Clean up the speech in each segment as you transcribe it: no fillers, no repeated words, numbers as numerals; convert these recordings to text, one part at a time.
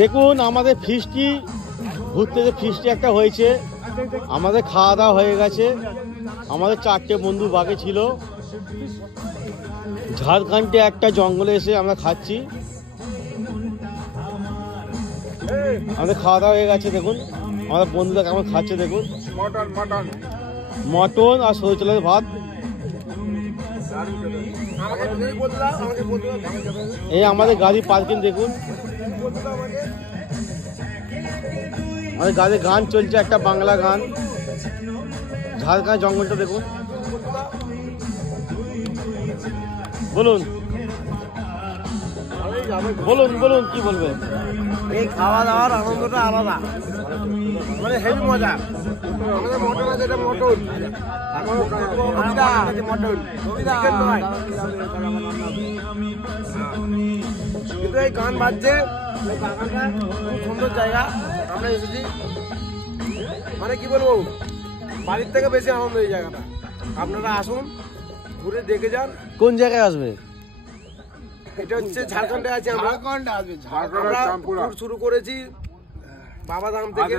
দেখুন আমাদের ফিস্টি ঘুরতে যে ফিস্টি একটা হয়েছে, আমাদের খাওয়া দাওয়া হয়ে গেছে। আমাদের 4টে বন্ধু বাকি ছিল। ঝাড়খণ্ডে একটা জঙ্গলে এসে আমরা খাচ্ছি। আমাদের খাওয়া দাওয়া হয়ে গেছে। দেখুন আমাদের বন্ধুরা কেমন খাচ্ছে। দেখুন মটন আর সরু চালের ভাত। এই আমাদের গাড়ি পার্কিং দেখুন। আমাদের গাড়ির গান চলছে, একটা বাংলা গান। ঝাড়খণ্ড জঙ্গলটা দেখুন। বলুন বলুন বলুন কি বলবে? এই খাওয়া দাওয়ার আনন্দটা আলাদা, মানে হেভি মজা। আমাদের মটন আছে, এটা মটন কিন্তু এই গান বাজছে, বাগানটা খুব সুন্দর জায়গা। আমরা এসেছি, মানে কি বলবো, বাড়ির থেকে বেশি আনন্দ এই জায়গাটা। আপনারা আসুন, ঘুরে দেখে যান। কোন জায়গায় আসবে? এটা হচ্ছে ঝাড়খণ্ডে আছে। আমরা শুরু করেছি বাবাধাম থেকে,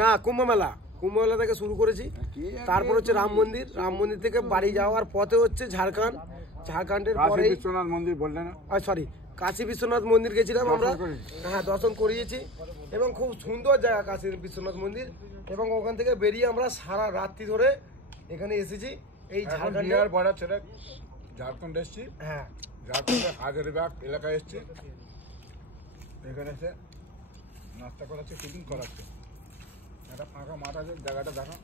না কুম্ভ মেলা থেকে শুরু করেছি। তারপর হচ্ছে রাম মন্দির থেকে বাড়ি যাওয়ার পথে হচ্ছে ঝাড়খণ্ডের পরে বিশ্বনাথ মন্দির বললেন, সরি কাশী বিশ্বনাথ মন্দির গেছিলাম আমরা। হ্যাঁ, দর্শন করিয়েছি এবং খুব সুন্দর জায়গা কাশী বিশ্বনাথ মন্দির। এবং ওখান থেকে বেরিয়ে আমরা সারা রাত্রি ধরে এখানে এসেছি। এই ঝাড়খণ্ডের বর্ডার ছেড়ে ঝাড়খণ্ড এসছি। হ্যাঁ, ঝাড়খণ্ডের হাজারিবাগ এলাকায় এসছি। এখানে এসে নাস্তা করাচ্ছে, টিফিন করাচ্ছে। একটা ফাঁকা মাঠ আছে, জায়গাটা দেখা।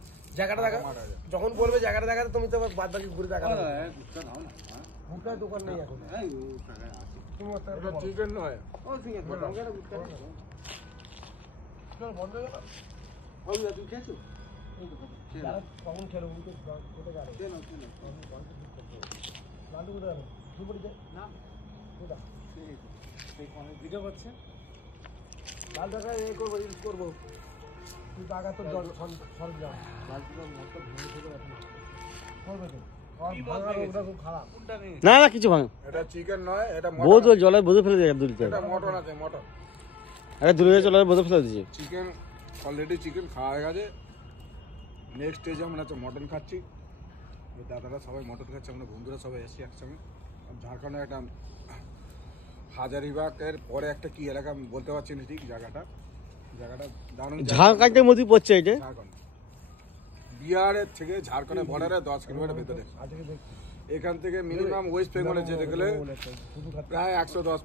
যখন বলবে জায়গাটা দেখাতে, তুমি তো বাদ বাকি ঘুরে দেখা। ভুট্টার দোকান নেই এখন। চিকেন নয়, করবো না না কিছু ভাঙ, এটা চিকেন নয়, এটা বহুত জলের বোধ ফেলে দিয়ে দূরে এটা মটন আছে, মটন। একটা দূরে জলের বোধ ফেলে দিয়েছে। চিকেন অলরেডি চিকেন খাওয়া হয়ে গেছে। নেক্সট স্টেজে আমরা হচ্ছে মটন খাচ্ছি। দাদারা সবাই মটন খাচ্ছে, আমরা বন্ধুরা সবাই এসেছি একসঙ্গে। ঝাড়খণ্ডের একটা হাজারিবাগের পরে একটা কি এলাকা আমি বলতে পারছি না ঠিক জায়গাটা দারুণ। ঝাড়খণ্ডের মধ্যে পড়ছে এটা। ঝাড়খণ্ড বিহারের থেকে ঝাড়খণ্ডের বর্ডারে 10 কিলোমিটার ভেতরে। এখান থেকে মিনিমাম ওয়েস্ট বেঙ্গলে যেতে গেলে প্রায় 110